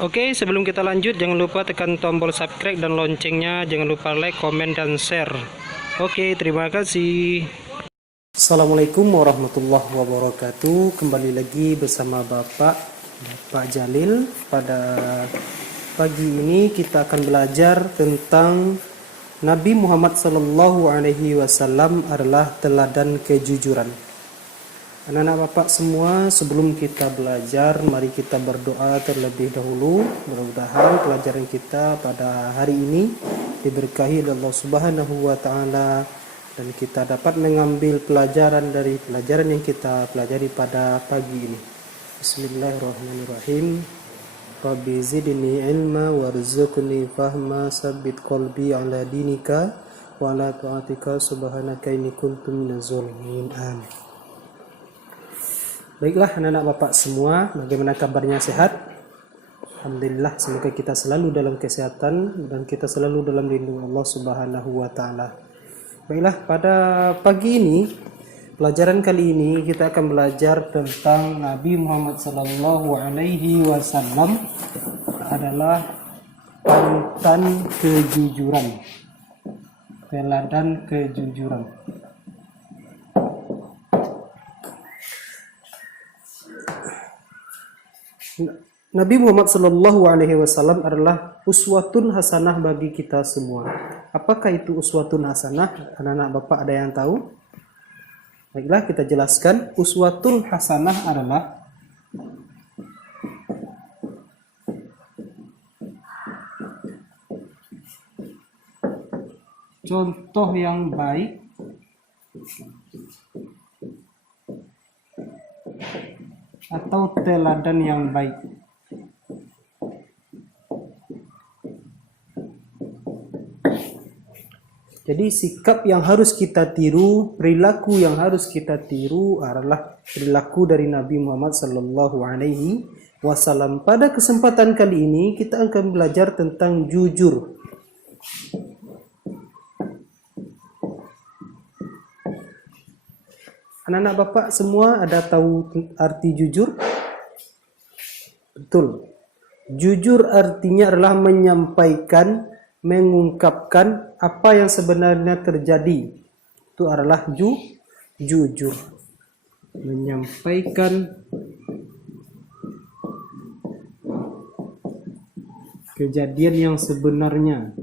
Oke, sebelum kita lanjut, jangan lupa tekan tombol subscribe dan loncengnya. Jangan lupa like, komen, dan share. Oke, terima kasih. Assalamualaikum warahmatullahi wabarakatuh. Kembali lagi bersama Bapak Jalil. Pada pagi ini kita akan belajar tentang Nabi Muhammad SAW adalah teladan kejujuran. Anak-anak Bapak semua, sebelum kita belajar, mari kita berdoa terlebih dahulu. Mudah-mudahan pelajaran kita pada hari ini diberkahi oleh Allah Subhanahu wa taala dan kita dapat mengambil pelajaran dari pelajaran yang kita pelajari pada pagi ini. Bismillahirrahmanirrahim. Rabbi zidni ilma warzuqni fahma sabbit qalbi ala dinika wa ala ta'atika subhanaka inni kuntu minaz zalimin. Amin. Baiklah anak-anak Bapak semua, bagaimana kabarnya, sehat? Alhamdulillah, semoga kita selalu dalam kesehatan dan kita selalu dalam lindungan Allah Subhanahu wa taala. Baiklah, pada pagi ini, pelajaran kali ini kita akan belajar tentang Nabi Muhammad SAW adalah panutan kejujuran. Teladan kejujuran. Nabi Muhammad SAW adalah uswatun hasanah bagi kita semua. Apakah itu uswatun hasanah? Anak-anak Bapak ada yang tahu? Baiklah, kita jelaskan. Uswatun hasanah adalah contoh yang baik atau teladan yang baik. Jadi sikap yang harus kita tiru, perilaku yang harus kita tiru adalah perilaku dari Nabi Muhammad SAW. Pada kesempatan kali ini kita akan belajar tentang jujur. Anak-anak Bapak semua ada tahu arti jujur? Betul. Jujur artinya adalah menyampaikan, mengungkapkan apa yang sebenarnya terjadi. Itu adalah jujur. Menyampaikan kejadian yang sebenarnya.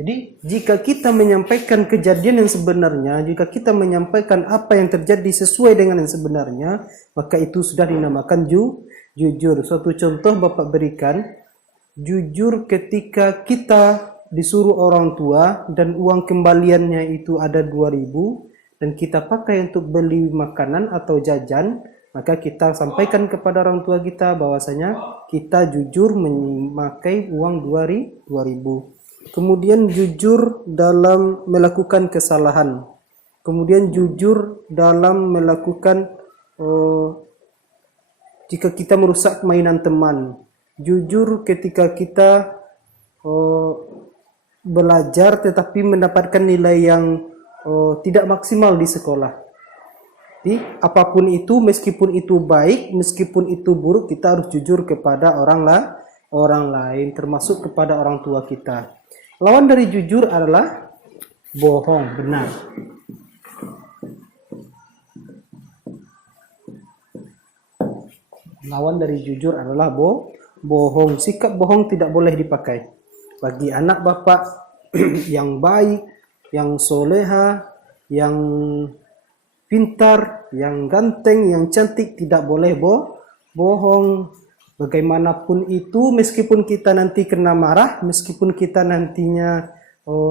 Jadi, jika kita menyampaikan kejadian yang sebenarnya, jika kita menyampaikan apa yang terjadi sesuai dengan yang sebenarnya, maka itu sudah dinamakan jujur. Suatu contoh Bapak berikan, jujur ketika kita disuruh orang tua dan uang kembaliannya itu ada 2.000 dan kita pakai untuk beli makanan atau jajan, maka kita sampaikan kepada orang tua kita bahwasanya kita jujur memakai uang 2.000. Kemudian jujur dalam melakukan kesalahan. Kemudian jujur dalam melakukan jika kita merusak mainan teman. Jujur ketika kita belajar tetapi mendapatkan nilai yang tidak maksimal di sekolah. Jadi apapun itu, meskipun itu baik, meskipun itu buruk, kita harus jujur kepada orang lain, termasuk kepada orang tua kita. Lawan dari jujur adalah bohong, benar. Lawan dari jujur adalah bohong. Sikap bohong tidak boleh dipakai. Bagi anak Bapak yang baik, yang soleha, yang pintar, yang ganteng, yang cantik, tidak boleh bohong. Bagaimanapun itu, meskipun kita nanti kena marah, meskipun kita nantinya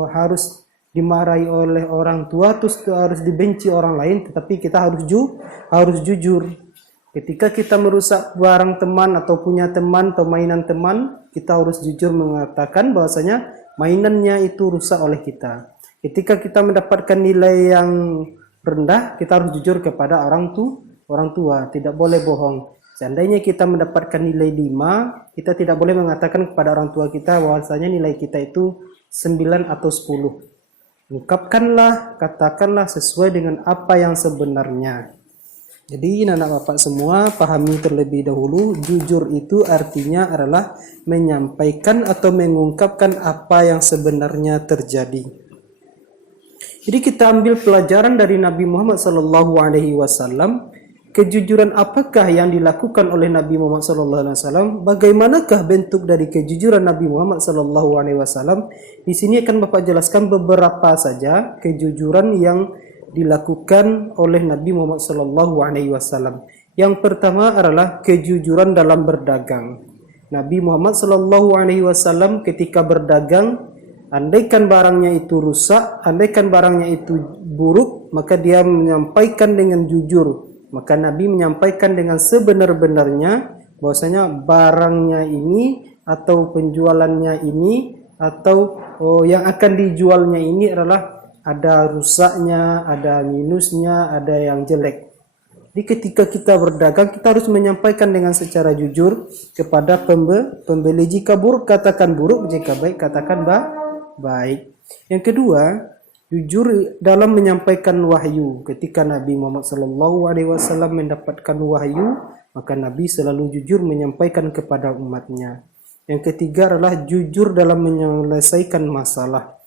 harus dimarahi oleh orang tua, terus harus dibenci orang lain, tetapi kita harus jujur. Ketika kita merusak barang teman atau punya teman atau mainan teman, kita harus jujur mengatakan bahwasanya mainannya itu rusak oleh kita. Ketika kita mendapatkan nilai yang rendah, kita harus jujur kepada orang tua, tidak boleh bohong. Seandainya kita mendapatkan nilai 5, kita tidak boleh mengatakan kepada orang tua kita bahwasanya nilai kita itu 9 atau 10. Ungkapkanlah, katakanlah sesuai dengan apa yang sebenarnya. Jadi anak bapak semua pahami terlebih dahulu, jujur itu artinya adalah menyampaikan atau mengungkapkan apa yang sebenarnya terjadi. Jadi kita ambil pelajaran dari Nabi Muhammad SAW. Kejujuran apakah yang dilakukan oleh Nabi Muhammad SAW? Bagaimanakah bentuk dari kejujuran Nabi Muhammad SAW? Di sini akan Bapak jelaskan beberapa saja kejujuran yang dilakukan oleh Nabi Muhammad SAW. Yang pertama adalah kejujuran dalam berdagang. Nabi Muhammad SAW ketika berdagang, andaikan barangnya itu rusak, andaikan barangnya itu buruk, maka dia menyampaikan dengan jujur. Maka Nabi menyampaikan dengan sebenar-benarnya bahwasanya barangnya ini atau penjualannya ini atau yang akan dijualnya ini adalah ada rusaknya, ada minusnya, ada yang jelek. Jadi ketika kita berdagang, kita harus menyampaikan dengan secara jujur kepada pembeli. Jika buruk, katakan buruk. Jika baik, katakan baik. Yang kedua, jujur dalam menyampaikan wahyu. Ketika Nabi Muhammad SAW mendapatkan wahyu, maka Nabi selalu jujur menyampaikan kepada umatnya. Yang ketiga adalah jujur dalam menyelesaikan masalah.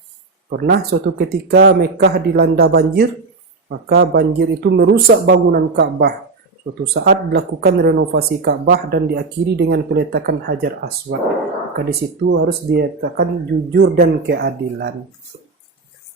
Pernah suatu ketika Mekah dilanda banjir, maka banjir itu merusak bangunan Ka'bah. Suatu saat dilakukan renovasi Ka'bah dan diakhiri dengan peletakan Hajar Aswad. Maka di situ harus dinyatakan jujur dan keadilan.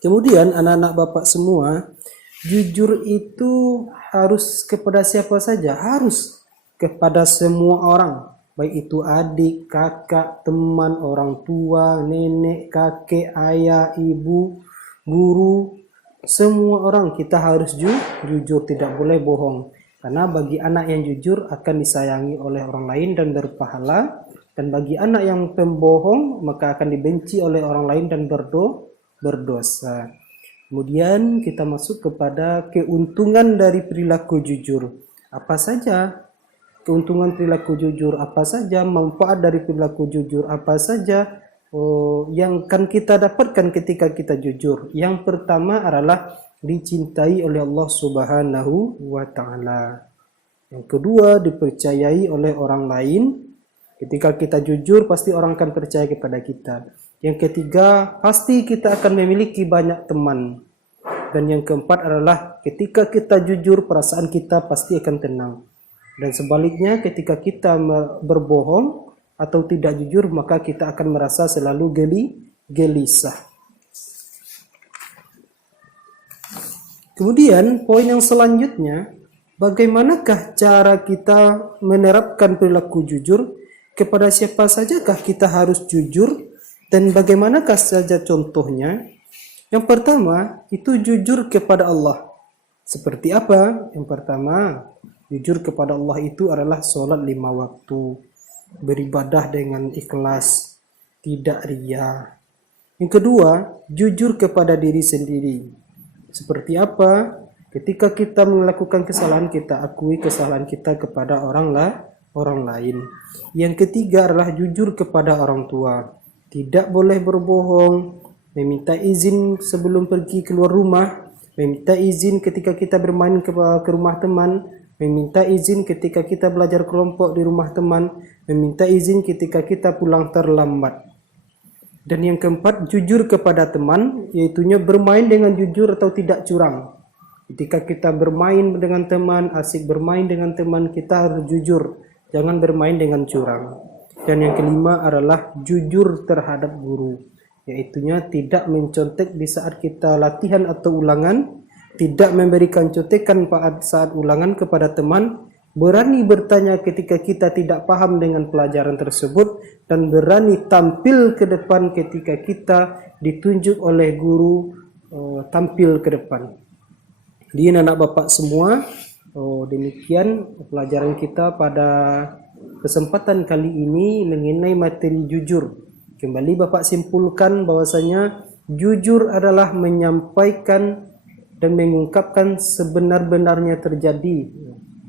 Kemudian anak-anak bapak semua, jujur itu harus kepada siapa saja? Harus kepada semua orang. Baik itu adik, kakak, teman, orang tua, nenek, kakek, ayah, ibu, guru. Semua orang kita harus jujur, tidak boleh bohong. Karena bagi anak yang jujur akan disayangi oleh orang lain dan berpahala. Dan bagi anak yang pembohong maka akan dibenci oleh orang lain dan berdosa. Kemudian kita masuk kepada keuntungan dari perilaku jujur. Apa saja keuntungan perilaku jujur? Apa saja manfaat dari perilaku jujur? Apa saja yang akan kita dapatkan ketika kita jujur? Yang pertama adalah dicintai oleh Allah Subhanahu wa Ta'ala. Yang kedua, dipercayai oleh orang lain. Ketika kita jujur, pasti orang akan percaya kepada kita. Yang ketiga, pasti kita akan memiliki banyak teman. Dan yang keempat adalah ketika kita jujur, perasaan kita pasti akan tenang. Dan sebaliknya, ketika kita berbohong atau tidak jujur, maka kita akan merasa selalu gelisah. Kemudian, poin yang selanjutnya, bagaimanakah cara kita menerapkan perilaku jujur? Kepada siapa sajakah kita harus jujur? Dan bagaimanakah saja contohnya? Yang pertama, itu jujur kepada Allah. Seperti apa? Yang pertama, jujur kepada Allah itu adalah sholat 5 waktu. Beribadah dengan ikhlas, tidak riya. Yang kedua, jujur kepada diri sendiri. Seperti apa? Ketika kita melakukan kesalahan, kita akui kesalahan kita kepada orang lain. Yang ketiga adalah jujur kepada orang tua. Tidak boleh berbohong, meminta izin sebelum pergi keluar rumah, meminta izin ketika kita bermain ke rumah teman, meminta izin ketika kita belajar kelompok di rumah teman, meminta izin ketika kita pulang terlambat. Dan yang keempat, jujur kepada teman, yaitunya bermain dengan jujur atau tidak curang. Ketika kita bermain dengan teman, asik bermain dengan teman, kita harus jujur, jangan bermain dengan curang. Dan yang kelima adalah jujur terhadap guru, yaitunya tidak mencontek di saat kita latihan atau ulangan, tidak memberikan contekan saat ulangan kepada teman, berani bertanya ketika kita tidak paham dengan pelajaran tersebut, dan berani tampil ke depan ketika kita ditunjuk oleh guru tampil ke depan. Jadi anak bapak semua, demikian pelajaran kita pada kesempatan kali ini mengenai materi jujur. Kembali bapak simpulkan bahwasanya jujur adalah menyampaikan dan mengungkapkan sebenar-benarnya terjadi.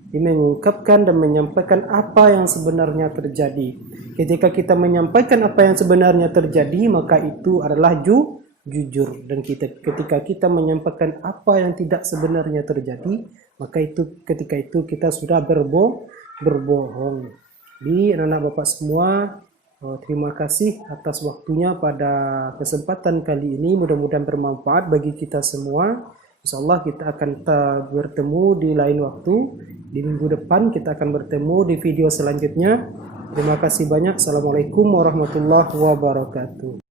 Dia mengungkapkan dan menyampaikan apa yang sebenarnya terjadi. Ketika kita menyampaikan apa yang sebenarnya terjadi, maka itu adalah jujur, dan ketika kita menyampaikan apa yang tidak sebenarnya terjadi, maka ketika itu kita sudah berbohong. Di anak-anak Bapak semua, terima kasih atas waktunya pada kesempatan kali ini. Mudah-mudahan bermanfaat bagi kita semua. Insyaallah kita akan bertemu di lain waktu. Di minggu depan kita akan bertemu di video selanjutnya. Terima kasih banyak. Assalamualaikum warahmatullahi wabarakatuh.